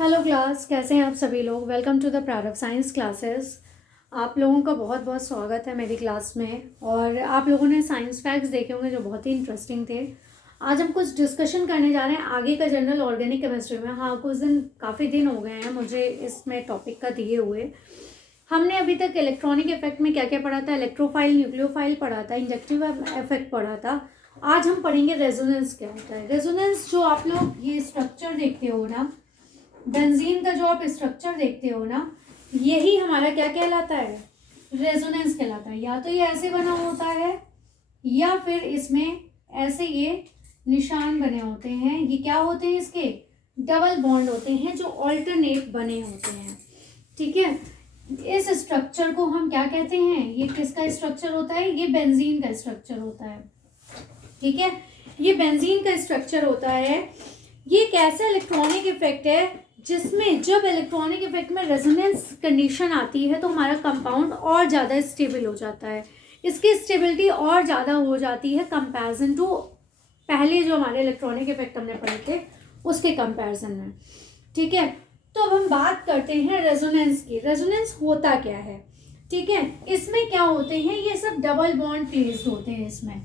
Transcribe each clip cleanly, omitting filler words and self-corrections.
Hello class, कैसे हैं आप सभी लोग। वेलकम टू द प्रारंभ साइंस क्लासेस। आप लोगों का बहुत बहुत स्वागत है मेरी क्लास में। और आप लोगों ने साइंस फैक्ट्स देखे होंगे जो बहुत ही इंटरेस्टिंग थे। आज हम कुछ डिस्कशन करने जा रहे हैं आगे का जनरल ऑर्गेनिक केमिस्ट्री में। हाँ, कुछ दिन काफ़ी दिन हो गए हैं मुझे इसमें टॉपिक का दिए हुए। हमने अभी तक इलेक्ट्रॉनिक इफेक्ट में क्या क्या पढ़ा था, इलेक्ट्रोफाइल न्यूक्लियोफाइल पढ़ा था, इंजेक्टिव इफेक्ट पढ़ा था। आज हम पढ़ेंगे रेजोनेंस क्या होता है। रेजोनेंस जो आप लोग ये स्ट्रक्चर देखते हो ना, बेंजीन का जो आप स्ट्रक्चर देखते हो ना, यही हमारा क्या कहलाता है, रेजोनेंस कहलाता है। या तो ये ऐसे बना होता है या फिर इसमें ऐसे ये निशान बने होते हैं। ये क्या होते हैं, इसके डबल बॉन्ड होते हैं जो ऑल्टरनेट बने होते हैं। ठीक है, इस स्ट्रक्चर को हम क्या कहते हैं, ये किसका स्ट्रक्चर होता है, ये बेंजीन का स्ट्रक्चर होता है। ठीक है, ये बेंजीन का स्ट्रक्चर होता है। ये एक ऐसा इलेक्ट्रॉनिक इफेक्ट है जिसमें जब इलेक्ट्रॉनिक इफेक्ट में रेजोनेंस कंडीशन आती है तो हमारा कंपाउंड और ज़्यादा स्टेबल हो जाता है। इसकी स्टेबिलिटी और ज़्यादा हो जाती है कंपैरिजन टू पहले जो हमारे इलेक्ट्रॉनिक इफेक्ट हमने पढ़े थे उसके कंपैरिजन में। ठीक है, तो अब हम बात करते हैं रेजोनेंस की। रेजोनेंस होता क्या है। ठीक है, इसमें क्या होते हैं, ये सब डबल बॉन्ड प्लेस्ड होते हैं। इसमें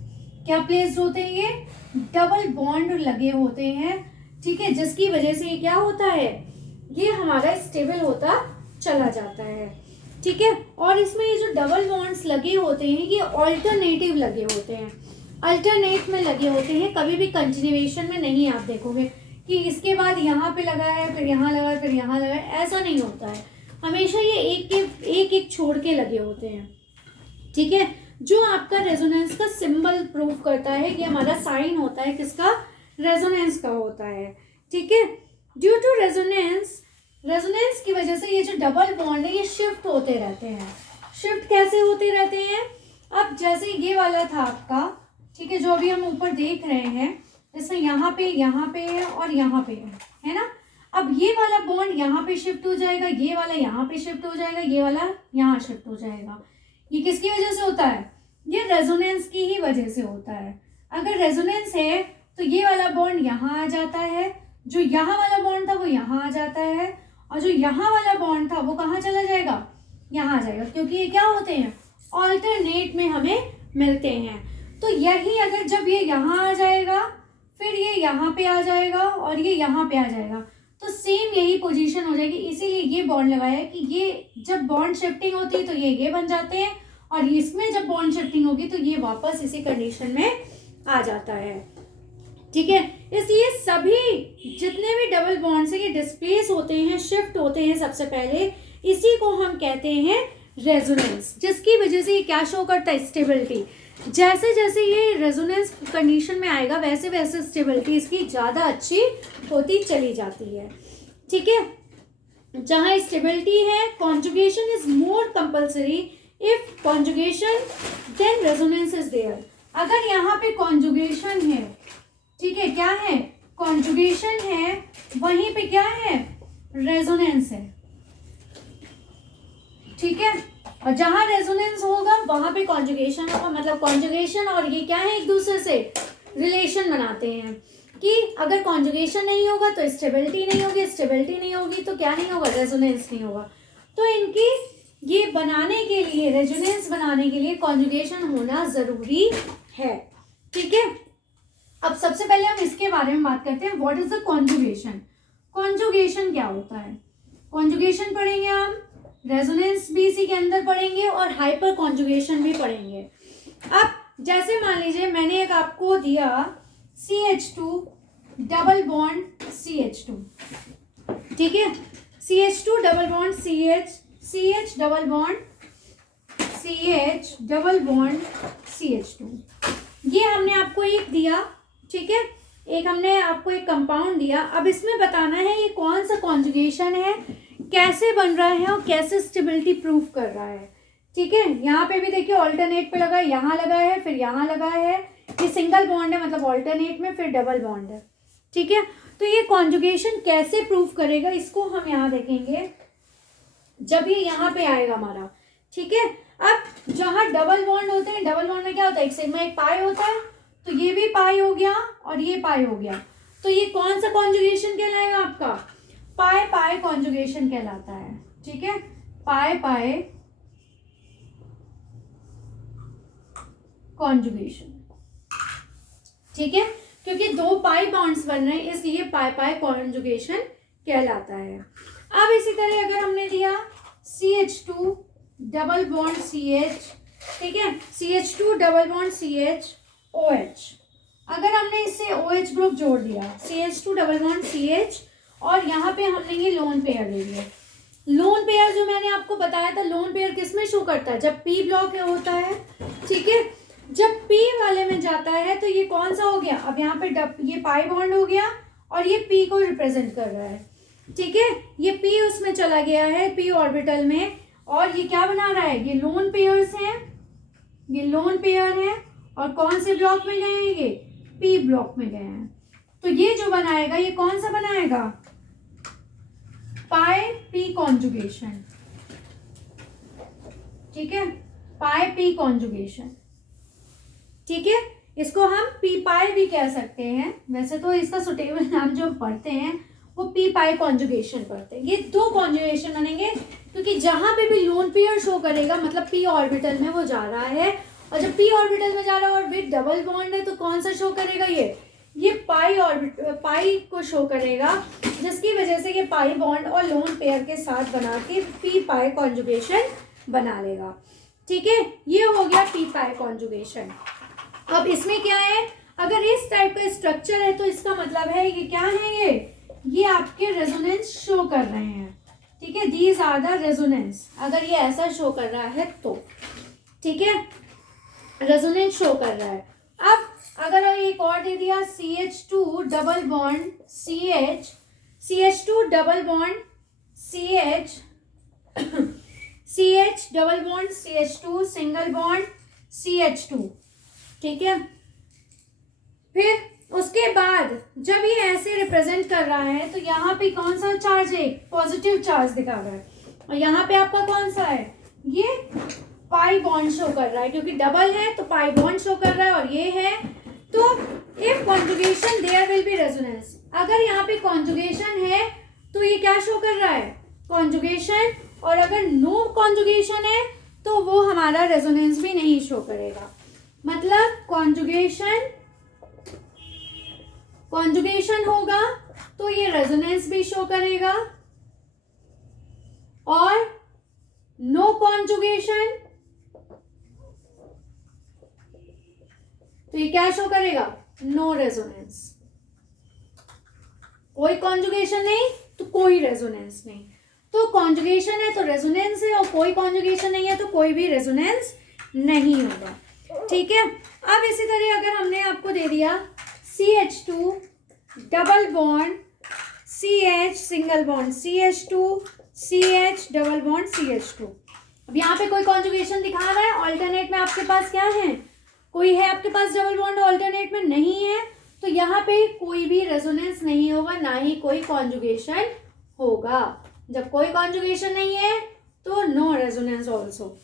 क्या प्लेस्ड होते हैं, ये डबल बॉन्ड लगे होते हैं। ठीक है, जिसकी वजह से ये क्या होता है, ये हमारा स्टेबल होता चला जाता है। ठीक है, और इसमें ये जो डबल बॉन्ड्स लगे होते हैं ये ऑल्टरनेटिव लगे होते हैं, अल्टरनेट में लगे होते हैं। कभी भी कंटिन्यूएशन में नहीं आप देखोगे कि इसके बाद यहाँ पे लगा है फिर यहाँ लगा है फिर यहाँ लगा है, ऐसा नहीं होता है। हमेशा ये एक छोड़ के लगे होते हैं। ठीक है, जो आपका रेजोनेंस का सिंबल प्रूव करता है, ये हमारा साइन होता है किसका, रेजोनेंस का होता है। ठीक है, ड्यू टू रेजोनेंस की वजह से ये जो डबल बॉन्ड है ये शिफ्ट होते रहते हैं। शिफ्ट कैसे होते रहते हैं, अब जैसे ये वाला था आपका, ठीक है, जो अभी हम ऊपर देख रहे हैं, इसमें यहाँ पे है और यहाँ पे है ना। अब ये वाला बॉन्ड यहाँ पे शिफ्ट हो जाएगा, ये वाला यहाँ पे शिफ्ट हो जाएगा, ये वाला यहाँ शिफ्ट हो जाएगा। ये किसकी वजह से होता है, ये रेजोनेंस की ही वजह से होता है। अगर रेजोनेंस है तो ये वाला बॉन्ड यहाँ आ जाता है, जो यहाँ वाला बॉन्ड था वो यहाँ आ जाता है, और जो यहाँ वाला बॉन्ड था वो कहाँ चला जाएगा, यहाँ आ जाएगा, क्योंकि ये क्या होते हैं, ऑल्टरनेट में हमें मिलते हैं। तो यही अगर जब ये यहाँ आ जाएगा फिर ये यहाँ पे आ जाएगा और ये यहाँ पे आ जाएगा, तो सेम यही पोजीशन हो जाएगी। इसीलिए ये बॉन्ड लगाया है कि ये जब बॉन्ड शिफ्टिंग होती है तो ये बन जाते हैं, और इसमें जब बॉन्ड शिफ्टिंग होगी तो ये वापस इसी कंडीशन में आ जाता है। ठीक है, इसलिए सभी जितने भी डबल बॉन्ड्स हैं ये डिस्प्लेस होते हैं, शिफ्ट होते हैं सबसे पहले। इसी को हम कहते हैं रेजोनेंस, जिसकी वजह से ये क्या शो करता है, स्टेबिलिटी। जैसे जैसे ये रेजोनेंस कंडीशन में आएगा वैसे वैसे स्टेबिलिटी इसकी ज़्यादा अच्छी होती चली जाती है। ठीक है, जहाँ स्टेबिलिटी है, conjugation is more compulsory. If conjugation then resonance is there. अगर यहाँ पे कॉन्जुगेशन है, ठीक है, क्या है, कॉन्जुगेशन है, वहीं पे क्या है, रेजोनेंस है। ठीक है, और जहां रेजोनेंस होगा वहां पे कॉन्जुगेशन होगा। मतलब कॉन्जुगेशन और ये क्या है, एक दूसरे से रिलेशन बनाते हैं कि अगर कॉन्जुगेशन नहीं होगा तो स्टेबिलिटी नहीं होगी, स्टेबिलिटी नहीं होगी तो क्या नहीं होगा, रेजोनेंस नहीं होगा। तो इनकी ये बनाने के लिए, रेजोनेंस बनाने के लिए कॉन्जुगेशन होना जरूरी है। ठीक है, अब सबसे पहले हम इसके बारे में बात करते हैं, what is the conjugation. Conjugation क्या होता है, कॉन्जुगेशन पढ़ेंगे हम, रेजोनेंस भी इसी के अंदर पढ़ेंगे और हाइपर कॉन्जुगेशन भी पढ़ेंगे। अब जैसे मान लीजिए मैंने एक आपको दिया CH2 डबल बॉन्ड CH2, ठीक है, CH2 double bond CH double bond CH double bond CH2, ये हमने आपको एक दिया। ठीक है, एक हमने आपको एक कंपाउंड दिया। अब इसमें बताना है ये कौन सा कॉन्जुगेशन है, कैसे बन रहा है और कैसे स्टेबिलिटी प्रूव कर रहा है। ठीक है, यहाँ पे भी देखिए ऑल्टरनेट पे लगा है, यहाँ लगा है फिर यहाँ लगा है, ये सिंगल बॉन्ड है मतलब ऑल्टरनेट में फिर डबल बॉन्ड है। ठीक है, तो ये कॉन्जुगेशन कैसे प्रूव करेगा इसको हम यहाँ देखेंगे जब ये यहाँ पे आएगा हमारा। ठीक है, अब जहाँ डबल बॉन्ड होते हैं, डबल बॉन्ड में क्या होता है, एक सिग्मा एक पाई होता है, तो ये भी पाई हो गया और ये पाई हो गया, तो ये कौन सा कॉन्जुगेशन कहलाएगा आपका, पाई पाई पाई कॉन्जुगेशन कहलाता है। ठीक है, पाई पाई कॉन्जुगेशन। ठीक है, क्योंकि दो पाई बॉन्ड्स बन रहे हैं इसलिए पाई पाई कॉन्जुगेशन कहलाता है। अब इसी तरह अगर हमने लिया CH2 डबल बॉन्ड CH, ठीक है, CH2 double bond CH OH, अगर हमने इससे OH ग्रुप जोड़ दिया CH2 डबल बॉन्ड CH, और यहाँ पे हमने ये लोन पेयर ले लिया। लोन पेयर जो मैंने आपको बताया था, लोन पेयर किस में शो करता है, जब P ब्लॉक होता है। ठीक है, जब P वाले में जाता है तो ये कौन सा हो गया, अब यहाँ पे ये पाई बॉन्ड हो गया और ये P को रिप्रेजेंट कर रहा है। ठीक है, ये P उसमें चला गया है P ऑर्बिटल में, और ये क्या बना रहा है, ये लोन पेयर्स हैं, ये लोन पेयर है, और कौन से ब्लॉक में गए हैं, ये P ब्लॉक में गए हैं। तो ये जो बनाएगा ये कौन सा बनाएगा, पाई P कॉन्जुगेशन। ठीक है, पाई P कॉन्जुगेशन। ठीक है, इसको हम P पाई भी कह सकते हैं, वैसे तो इसका सुटेबल नाम जो पढ़ते हैं वो P पाई कॉन्जुगेशन पढ़ते हैं। ये दो कॉन्जुगेशन बनेंगे क्योंकि जहां पे भी लोन पेयर शो करेगा मतलब P ऑर्बिटल में वो जा रहा है, और जब P ऑर्बिटल में जा रहा है और विद डबल बॉन्ड है तो कौन सा शो करेगा, ये पाई को शो करेगा, जिसकी वजह से ये पाई बॉन्ड और लोन पेयर के साथ बना के P पाई कॉन्जुगेशन बना लेगा। ठीक है, ये हो गया P पाई कॉन्जुगेशन। अब इसमें क्या है, अगर इस टाइप का स्ट्रक्चर है तो इसका मतलब है ये क्या है, ये आपके रेजोनेंस शो कर रहे हैं। ठीक है, दीज आर द रेजोनेंस, अगर ये ऐसा शो कर रहा है तो, ठीक है, रेजोनेंस शो कर रहा है। अब अगर एक और दे दिया CH2 double bond CH, CH2 double bond CH, CH double bond CH2 single bond CH2। ठीक है, फिर उसके बाद जब ये ऐसे रिप्रेजेंट कर रहा है तो यहाँ पे कौन सा चार्ज है, पॉजिटिव चार्ज दिखा रहा है, और यहाँ पे आपका कौन सा है, ये पाई बॉन्ड शो कर रहा है, क्योंकि डबल है तो पाई बॉन्ड शो कर रहा है, और ये है तो if conjugation there will be resonance. अगर यहाँ पे कॉन्जुगेशन है तो ये क्या शो कर रहा है, कॉन्जुगेशन, और अगर नो कॉन्जुगेशन है तो वो हमारा रेजोनेंस भी नहीं शो करेगा। मतलब कॉन्जुगेशन होगा तो ये रेजोनेंस भी शो करेगा, और नो कॉन्जुगेशन तो ये क्या शो करेगा, नो रेजोनेंस। कोई कॉन्जुगेशन नहीं तो कोई रेजोनेंस नहीं, तो कॉन्जुगेशन है तो रेजोनेंस है, और कोई कॉन्जुगेशन नहीं है तो कोई भी रेजोनेंस नहीं होगा। ठीक है, अब इसी तरह अगर हमने आपको दे दिया CH2 double bond CH single bond CH2 CH double bond CH2, अब यहाँ पे कोई कॉन्जुगेशन दिखा रहा है, ऑल्टरनेट में आपके पास क्या है, कोई है आपके पास डबल बॉन्ड, ऑल्टरनेट में नहीं है, तो यहाँ पे कोई भी रेजोनेंस नहीं होगा, ना ही कोई कॉन्जुगेशन होगा। जब कोई कॉन्जुगेशन नहीं है तो नो रेजोनेंस ऑल्सो।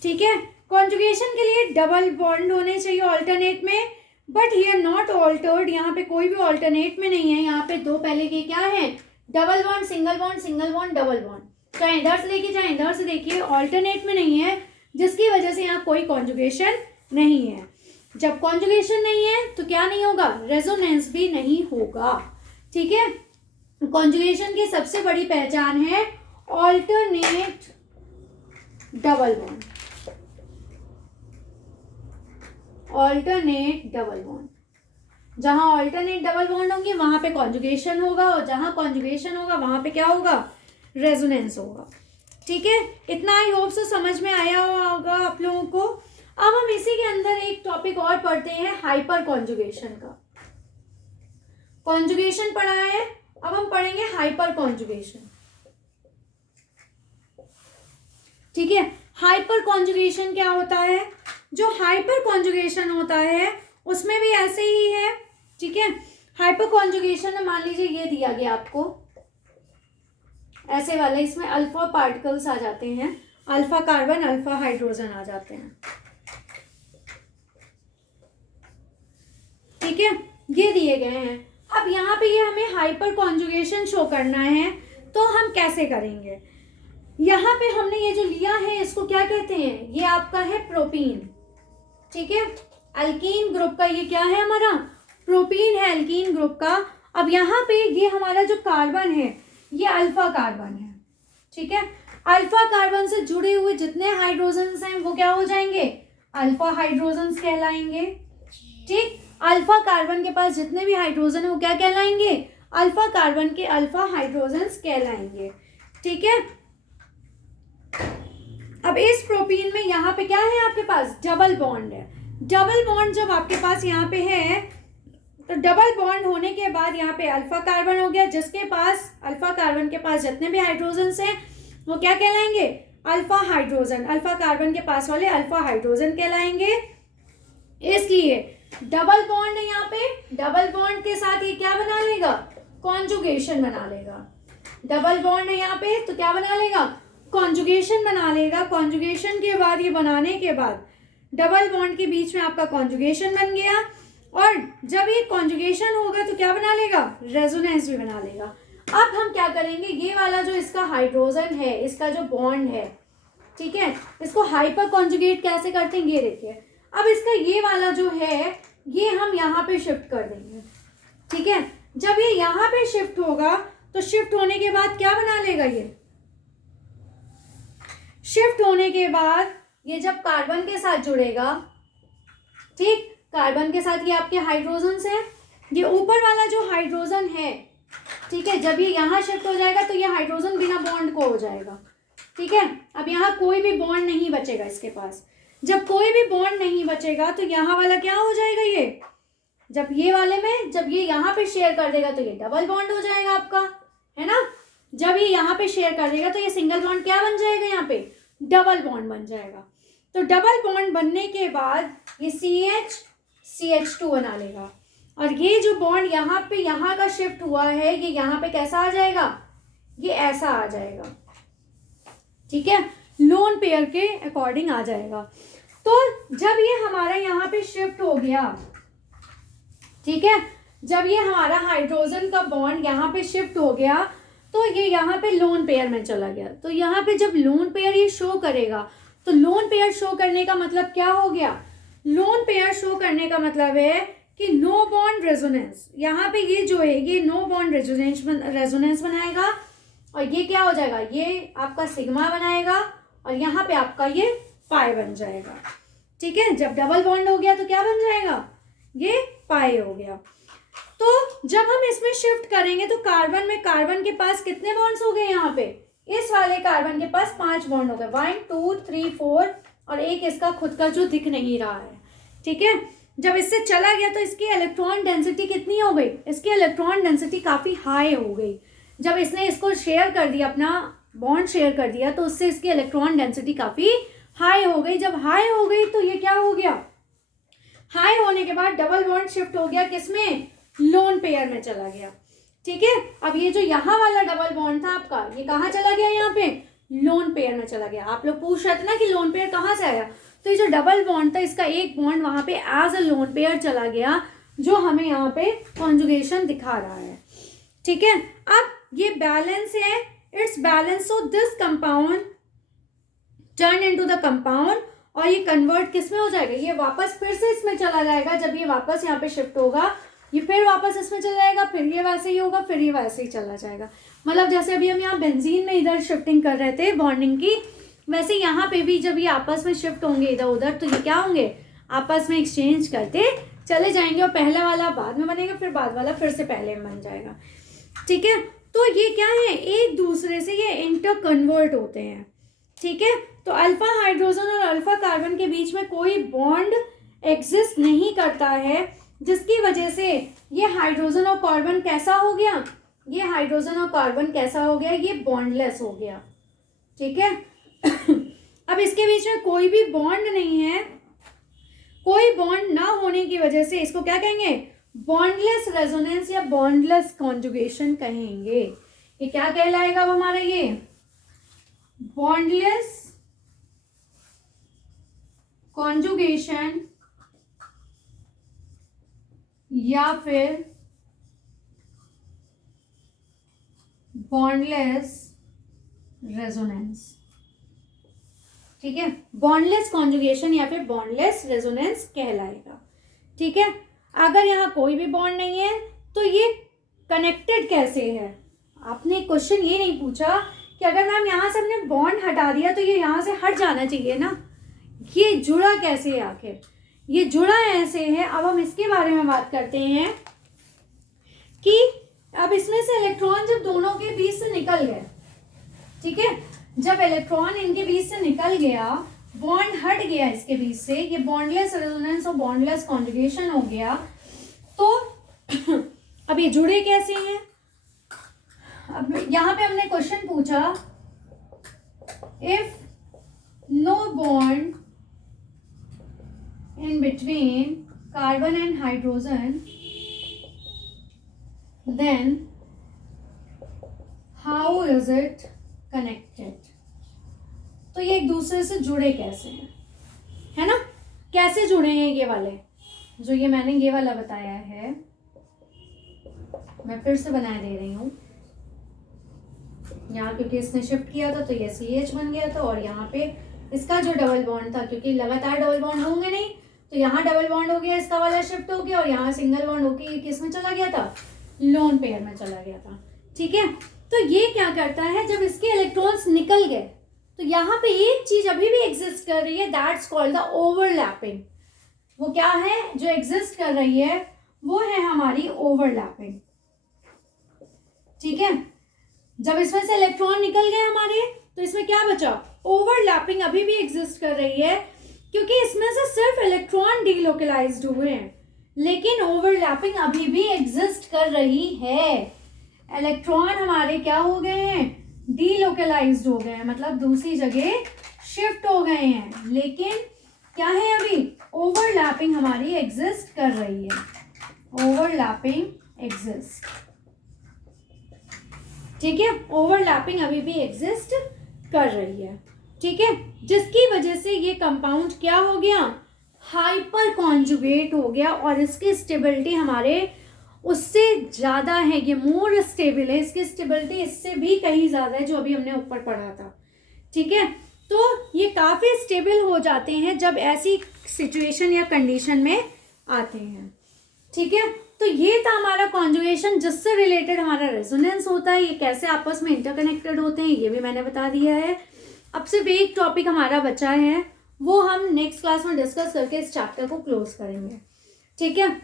ठीक है, कॉन्जुगेशन के लिए डबल बॉन्ड होने चाहिए ऑल्टरनेट में, बट हियर नॉट ऑल्टर्ड, यहाँ पे कोई भी ऑल्टरनेट में नहीं है, यहाँ पे दो पहले के क्या है, double bond single bond, single bond double bond, चाहे इधर से देखिए चाहे इधर से देखिए, ऑल्टरनेट में नहीं है, जिसकी वजह से यहाँ कोई कॉन्जुगेशन नहीं है। जब कॉन्जुगेशन नहीं है तो क्या नहीं होगा, रेजोनेंस भी नहीं होगा। ठीक है, कॉन्जुगेशन की सबसे बड़ी पहचान है alternate double bond, alternate double bond, जहां ऑल्टरनेट डबल बॉन्ड होंगे वहां पे कॉन्जुगेशन होगा, और जहां कॉन्जुगेशन होगा वहां पे क्या होगा, रेजोनेंस होगा। ठीक है, इतना आई होप सो समझ में आया होगा आप लोगों को। अब हम इसी के अंदर एक टॉपिक और पढ़ते हैं, हाइपर कॉन्जुगेशन का। कॉन्जुगेशन पढ़ा है, अब हम पढ़ेंगे हाइपर कॉन्जुगेशन। ठीक है, हाइपर कॉन्जुगेशन क्या होता है, जो हाइपर कॉन्जुगेशन होता है उसमें भी ऐसे ही है। ठीक है, हाइपर कॉन्जुगेशन में मान लीजिए ये दिया गया आपको ऐसे वाला, इसमें अल्फा पार्टिकल्स आ जाते हैं, अल्फा कार्बन अल्फा हाइड्रोजन आ जाते हैं। ठीक है, ये दिए गए हैं। अब यहाँ पे ये हमें हाइपर कॉन्जुगेशन शो करना है, तो हम कैसे करेंगे? यहाँ पे हमने ये जो लिया है इसको क्या कहते हैं? ये आपका है प्रोपीन, ठीक है। अल्कीन ग्रुप का ये क्या है? हमारा प्रोपीन है, अल्कीन ग्रुप का। अब यहाँ पे ये हमारा जो कार्बन है ये अल्फा कार्बन है, ठीक है। अल्फा कार्बन से जुड़े हुए जितने हाइड्रोजन्स हैं वो क्या हो जाएंगे? अल्फा हाइड्रोजन्स कहलाएंगे, ठीक। अल्फा कार्बन के पास जितने भी हाइड्रोजन है वो क्या कहलाएंगे? अल्फा कार्बन के अल्फा हाइड्रोजन्स कहलाएंगे, ठीक है। अब इस प्रोपीन में यहाँ पे क्या है आपके पास? डबल बॉन्ड है। डबल बॉन्ड जब आपके पास यहाँ पे है तो डबल बॉन्ड होने के बाद यहाँ पे अल्फा कार्बन हो गया, जिसके पास अल्फा कार्बन के पास जितने भी हाइड्रोजन्स हैं वो क्या कहलाएंगे? Alpha hydrogen. अल्फा कार्बन के पास वाले अल्फा हाइड्रोजन कहलाएंगे। इसलिए डबल बॉन्ड है यहाँ पे, डबल बॉन्ड के साथ ये क्या बना लेगा? कॉन्जुगेशन बना लेगा। डबल बॉन्ड है यहाँ पे तो क्या बना लेगा? कॉन्जुगेशन बना लेगा। कॉन्जुगेशन के बाद ये बनाने के बाद डबल बॉन्ड के बीच में आपका कॉन्जुगेशन बन गया, और जब ये कॉन्जुगेशन होगा तो क्या बना लेगा? रेजोनेंस भी बना लेगा। अब हम क्या करेंगे? ये वाला जो इसका हाइड्रोजन है, इसका जो बॉन्ड है, ठीक है, इसको हाइपर कॉन्जुगेट कैसे करते हैं ये देखिए। अब इसका ये वाला जो है ये हम यहाँ पे शिफ्ट कर देंगे, ठीक है। जब ये यहाँ पे शिफ्ट होगा तो शिफ्ट होने के बाद क्या बना लेगा? ये शिफ्ट होने के बाद ये जब कार्बन के साथ जुड़ेगा, ठीक, कार्बन के साथ ये आपके हाइड्रोजन है, ये ऊपर वाला जो हाइड्रोजन है, ठीक है, जब ये यहाँ शिफ्ट हो जाएगा तो ये हाइड्रोजन बिना बॉन्ड को हो जाएगा, ठीक है। अब यहाँ कोई भी बॉन्ड नहीं बचेगा इसके पास। जब कोई भी बॉन्ड नहीं बचेगा तो यहाँ वाला क्या हो जाएगा? ये जब ये वाले में जब ये यहाँ पे शेयर कर देगा तो ये डबल बॉन्ड हो जाएगा आपका, है ना। जब ये यहाँ पे शेयर कर देगा तो ये सिंगल बॉन्ड क्या बन जाएगा? यहाँ पे डबल बॉन्ड बन जाएगा। तो डबल बॉन्ड बनने के बाद ये CH2 बना लेगा, और ये जो बॉन्ड यहाँ पे यहाँ का शिफ्ट हुआ है ये यहाँ पे कैसा आ जाएगा? ये ऐसा आ जाएगा, ठीक है, लोन पेयर के अकॉर्डिंग आ जाएगा। तो जब ये हमारा यहाँ पे शिफ्ट हो गया, ठीक है, जब ये हमारा हाइड्रोजन का बॉन्ड यहाँ पे शिफ्ट हो गया तो ये यहाँ पे लोन पेयर में चला गया। तो यहाँ पे जब लोन पेयर ये शो करेगा तो लोन पेयर शो करने का मतलब क्या हो गया? लोन पेयर शो करने का मतलब है कि नो बॉन्ड रेजोनेंस। यहाँ पे ये जो है ये नो बॉन्ड रेजोनेंस बनाएगा, और ये क्या हो जाएगा? ये आपका सिग्मा बनाएगा, और यहाँ पे आपका ये पाई बन जाएगा, ठीक है। जब डबल बॉन्ड हो गया तो क्या बन जाएगा? ये पाई हो गया। तो जब हम इसमें शिफ्ट करेंगे तो कार्बन में कार्बन के पास कितने बॉन्ड्स हो गए? यहाँ पे इस वाले कार्बन के पास 5 बॉन्ड हो गए, 1 2 3 4, और एक इसका खुद का जो दिख नहीं रहा है, ठीक है। जब इससे चला गया तो इसकी इलेक्ट्रॉन डेंसिटी कितनी हो गई? इसकी इलेक्ट्रॉन डेंसिटी काफी हाई हो गई। जब इसने इसको शेयर कर दिया, अपना बॉन्ड शेयर कर दिया, तो उससे इसकी इलेक्ट्रॉन डेंसिटी काफी हाई हो गई। जब हाई हो गई तो ये क्या हो गया? हाई होने के बाद डबल बॉन्ड शिफ्ट हो गया किसमें? लोन पेयर में चला गया, ठीक है। अब ये जो यहाँ वाला डबल बॉन्ड था आपका ये कहाँ चला गया? यहाँ पे लोन पेयर में चला गया। आप लोग पूछ रहे थे ना कि लोन पेयर कहाँ से आया, तो ये जो डबल बॉन्ड था इसका एक बॉन्ड वहां पे एज अ लोन पेयर चला गया, जो हमें यहाँ पे कॉन्जुगेशन दिखा रहा है, ठीक है। अब ये बैलेंस है, it's balance, so this compound turn into the compound, और ये कन्वर्ट किस में हो जाएगा? ये वापस फिर से इसमें चला जाएगा। जब ये वापस यहाँ पे शिफ्ट होगा ये फिर वापस इसमें चला जाएगा, फिर ये वैसे ही होगा, फिर ये वैसे ही चला जाएगा। मतलब जैसे अभी हम यहाँ बेंजीन में इधर शिफ्टिंग कर रहे थे बॉन्डिंग की, वैसे यहाँ पे भी जब ये आपस में शिफ्ट होंगे इधर उधर तो ये क्या होंगे? आपस में एक्सचेंज करते चले जाएंगे, और पहला वाला बाद में बनेगा, फिर बाद वाला फिर से पहले में बन जाएगा, ठीक है। तो ये क्या है? एक दूसरे से ये इंटर कन्वर्ट होते हैं, ठीक है। तो अल्फा हाइड्रोजन और अल्फा कार्बन के बीच में कोई बॉन्ड एग्जिस्ट नहीं करता है, जिसकी वजह से ये हाइड्रोजन और कार्बन कैसा हो गया? ये हाइड्रोजन और कार्बन कैसा हो गया? ये बॉन्डलेस हो गया, ठीक है। अब इसके बीच में कोई भी बॉन्ड नहीं है, कोई बॉन्ड ना होने की वजह से इसको क्या कहेंगे? बॉन्डलेस रेजोनेंस या बॉन्डलेस कॉन्जुगेशन कहेंगे। ये क्या कहलाएगा अब हमारा? ये बॉन्डलेस कॉन्जुगेशन या फिर बॉन्डलेस रेजोनेंस। ठीक है, बॉन्डलेस कॉन्जुगेशन या फिर बॉन्डलेस रेजोनेंस कहलाएगा। ठीक है, अगर यहाँ कोई भी बॉन्ड नहीं है तो ये कनेक्टेड कैसे है? आपने क्वेश्चन ये नहीं पूछा कि अगर मैम यहाँ से हमने बॉन्ड हटा दिया तो ये यहाँ से हट जाना चाहिए ना, ये जुड़ा कैसे है? आखिर ये जुड़ा ऐसे है। अब हम इसके बारे में बात करते हैं कि अब इसमें से इलेक्ट्रॉन जब दोनों के बीच से निकल गए, ठीक है, जब इलेक्ट्रॉन इनके बीच से निकल गया, बॉन्ड हट गया इसके बीच से, ये बॉन्डलेस रेजोनेंस और बॉन्डलेस कॉन्जुगेशन हो गया, तो अब ये जुड़े कैसे हैं? अब यहां पे हमने क्वेश्चन पूछा, if no bond in between carbon and hydrogen then how is it connected? तो ये एक दूसरे से जुड़े कैसे हैं, है ना? कैसे जुड़े हैं ये वाले, जो ये मैंने ये वाला बताया है, मैं फिर से बना दे रही हूँ। यहाँ क्योंकि इसने शिफ्ट किया था तो ये CH बन गया था, और यहाँ पे इसका जो डबल बॉन्ड था, क्योंकि लगातार डबल बॉन्ड होंगे नहीं, तो यहाँ डबल बॉन्ड हो गया, इसका वाला शिफ्ट हो गया, और यहाँ सिंगल बॉन्ड होके ये किस में चला गया था? लोन पेयर में चला गया था। ठीक है, तो ये क्या करता है, जब इसके इलेक्ट्रॉन्स निकल गए तो यहाँ पे एक चीज अभी भी एग्जिस्ट कर रही है, दैट्स कॉल्ड द ओवरलैपिंग। वो क्या है जो एग्जिस्ट कर रही है? वो है हमारी ओवरलैपिंग। ठीक है, जब इसमें से इलेक्ट्रॉन निकल गए हमारे, तो इसमें क्या बचा? ओवरलैपिंग अभी भी एग्जिस्ट कर रही है, क्योंकि इसमें से सिर्फ इलेक्ट्रॉन डीलोकलाइज्ड हुए हैं, लेकिन ओवरलैपिंग अभी भी एग्जिस्ट कर रही है। इलेक्ट्रॉन हमारे क्या हो गए हैं? डीलोकलाइज्ड हो गए हैं, मतलब दूसरी जगह शिफ्ट हो गए हैं, लेकिन क्या है? अभी ओवरलैपिंग हमारी एग्जिस्ट कर रही है। Overlapping exist. ठीक है, ओवरलैपिंग अभी भी एग्जिस्ट कर रही है। ठीक है, जिसकी वजह से ये कंपाउंड क्या हो गया? हाइपर कॉन्जुगेट हो गया, और इसकी स्टेबिलिटी हमारे उससे ज़्यादा है, ये मोर स्टेबल है, इसकी स्टेबिलिटी इससे भी कहीं ज़्यादा है, जो अभी हमने ऊपर पढ़ा था। ठीक है, तो ये काफ़ी स्टेबल हो जाते हैं जब ऐसी सिचुएशन या कंडीशन में आते हैं। ठीक है, तो ये था हमारा कॉन्जुगेशन, जिससे रिलेटेड हमारा रेजोनेंस होता है, ये कैसे आपस में इंटरकनेक्टेड होते हैं ये भी मैंने बता दिया है। अब सिर्फ एक टॉपिक हमारा बचा है, वो हम नेक्स्ट क्लास में डिस्कस करके इस चैप्टर को क्लोज करेंगे। ठीक है,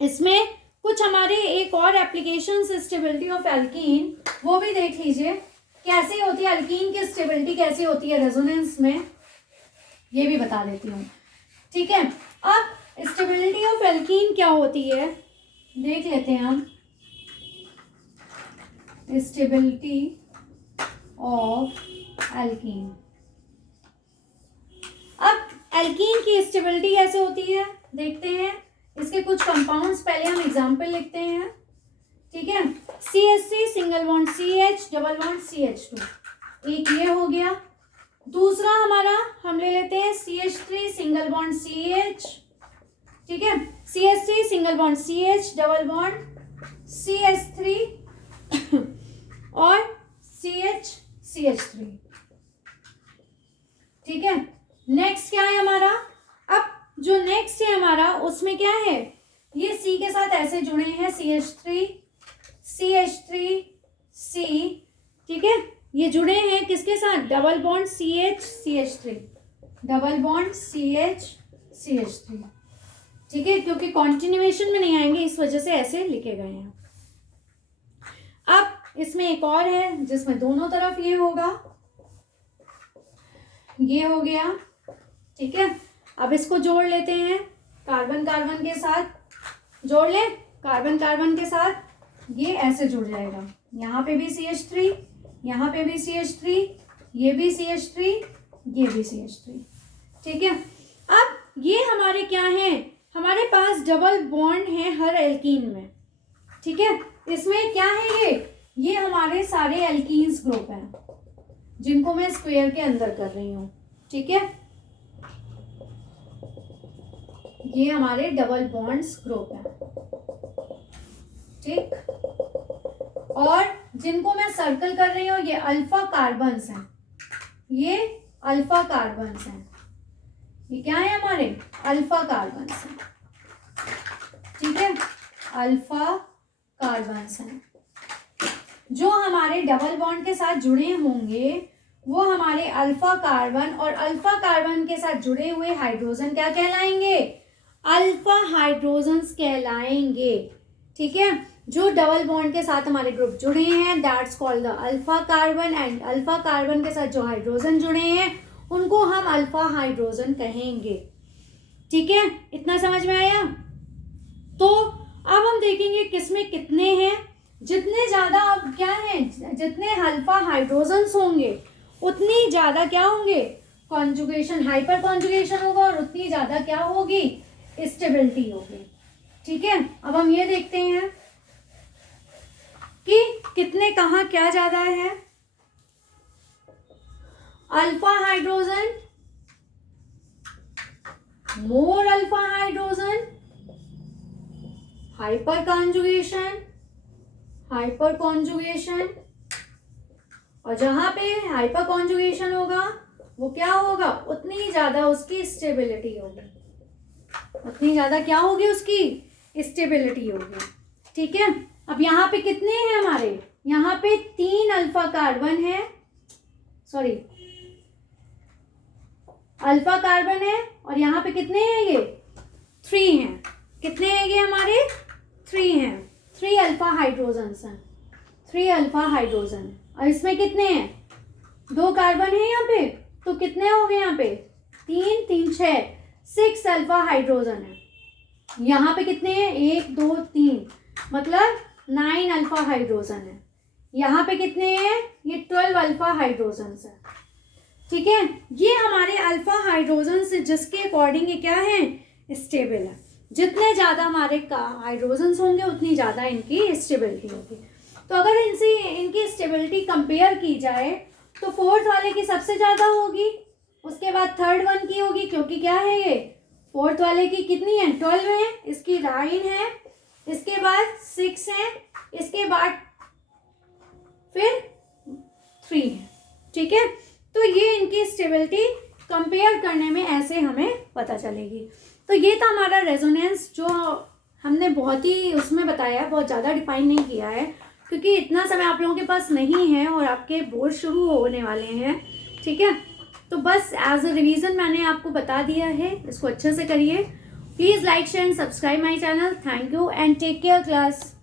इसमें कुछ हमारे एक और एप्लीकेशन स्टेबिलिटी ऑफ एल्कीन, वो भी देख लीजिए कैसे होती है, एल्कीन की स्टेबिलिटी कैसे होती है रेजोनेंस में, ये भी बता देती हूँ। ठीक है, अब स्टेबिलिटी ऑफ एल्कीन क्या होती है देख लेते हैं हम। स्टेबिलिटी ऑफ एल्कीन, अब एल्कीन की स्टेबिलिटी कैसे होती है देखते हैं। इसके कुछ कंपाउंड्स पहले हम एग्जाम्पल लिखते हैं। ठीक है, CH3 single bond CH double bond CH2, एक ये हो गया। दूसरा हमारा हम ले लेते हैं CH3 सिंगल बॉन्ड CH, ठीक है, CH3 single bond CH double bond CH3 और CH3। ठीक है, नेक्स्ट क्या है हमारा? अब जो नेक्स्ट है हमारा उसमें क्या है, ये C के साथ ऐसे जुड़े हैं, CH3 C। ठीक है, ये जुड़े हैं किसके साथ? Double bond CH double bond CH3। ठीक है, क्योंकि कॉन्टिन्यूएशन में नहीं आएंगे इस वजह से ऐसे लिखे गए हैं। अब इसमें एक और है जिसमें दोनों तरफ ये होगा, ये हो गया। ठीक है, अब इसको जोड़ लेते हैं, कार्बन कार्बन के साथ जोड़ ले, कार्बन कार्बन के साथ ये ऐसे जुड़ जाएगा। यहाँ पे भी CH3, यहाँ पे भी CH3, ये भी CH3, ये भी CH3। ठीक है, अब ये हमारे क्या हैं, हमारे पास डबल बॉन्ड है हर एल्कीन में। ठीक है, इसमें क्या है, ये हमारे सारे एल्कीन्स ग्रुप हैं जिनको मैं स्क्वायर के अंदर कर रही हूँ। ठीक है, ये हमारे डबल बॉन्ड्स ग्रुप है। ठीक, और जिनको मैं सर्कल कर रही हूँ ये अल्फा कार्बन्स हैं, ये अल्फा कार्बन्स हैं, ये क्या है हमारे अल्फा कार्बन्स हैं, ठीक है, अल्फा कार्बन्स हैं। जो हमारे डबल बॉन्ड के साथ जुड़े होंगे वो हमारे अल्फा कार्बन, और अल्फा कार्बन के साथ जुड़े हुए हाइड्रोजन क्या कहलाएंगे, अल्फा हाइड्रोजन्स कहलाएंगे, ठीक है। जो डबल बॉन्ड के साथ हमारे ग्रुप जुड़े हैं that's called the alpha carbon, and alpha carbon के साथ जो हाइड्रोजन जुड़े हैं उनको हम अल्फा हाइड्रोजन कहेंगे, ठीक है। इतना समझ में आया। तो अब हम देखेंगे किसमें कितने हैं। जितने ज्यादा अब क्या है, जितने अल्फा हाइड्रोजन्स होंगे उतनी ज्यादा क्या होंगे, कॉन्जुगेशन, हाइपर कॉन्जुगेशन होगा, और उतनी ज्यादा क्या होगी, स्टेबिलिटी होगी, ठीक है। अब हम ये देखते हैं कि कितने कहाँ क्या ज्यादा है। Alpha hydrogen, more alpha hydrogen, hyperconjugation, hyperconjugation, और जहां पे हाइपर कॉन्जुगेशन होगा वो क्या होगा, उतनी ज्यादा उसकी स्टेबिलिटी होगी, उतनी ज्यादा क्या होगी, उसकी स्टेबिलिटी होगी, ठीक है। अब यहाँ पे कितने हैं हमारे, यहाँ पे 3 अल्फा कार्बन है, सॉरी अल्फा कार्बन है, और यहाँ पे कितने हैं ये 3 हैं, कितने हैं ये हमारे 3 हैं, 3 अल्फा हाइड्रोजन्स हैं, 3 अल्फा हाइड्रोजन, और इसमें कितने हैं 2 कार्बन है यहाँ पे, तो कितने हो गए यहाँ पे 3 3 6 अल्फा हाइड्रोजन है। यहाँ पे कितने हैं 1 2 3 मतलब 9 अल्फा हाइड्रोजन है। यहाँ पे कितने हैं, ये 12 अल्फा हाइड्रोजन है, ठीक है। ये हमारे अल्फा हाइड्रोजन से जिसके अकॉर्डिंग ये क्या है, स्टेबल है। जितने ज़्यादा हमारे हाइड्रोजन्स होंगे उतनी ज़्यादा इनकी स्टेबिलिटी होगी। तो अगर इनसे इनकी स्टेबिलिटी कंपेयर की जाए तो फोर्थ वाले की सबसे ज़्यादा होगी, उसके बाद थर्ड वन की होगी, क्योंकि क्या है ये फोर्थ वाले की कितनी है 12 है, इसकी 9 है, इसके बाद 6 है, इसके बाद फिर 3 है, ठीक है। तो ये इनकी स्टेबिलिटी कंपेयर करने में ऐसे हमें पता चलेगी। तो ये था हमारा रेजोनेंस, जो हमने बहुत ही उसमें बताया है, बहुत ज़्यादा डिफाइन नहीं किया है क्योंकि इतना समय आप लोगों के पास नहीं है और आपके बोर्ड शुरू होने वाले हैं, ठीक है। तो बस एज अ रिवीजन मैंने आपको बता दिया है, इसको अच्छे से करिए। Please like share and subscribe my channel. Thank you and take care class.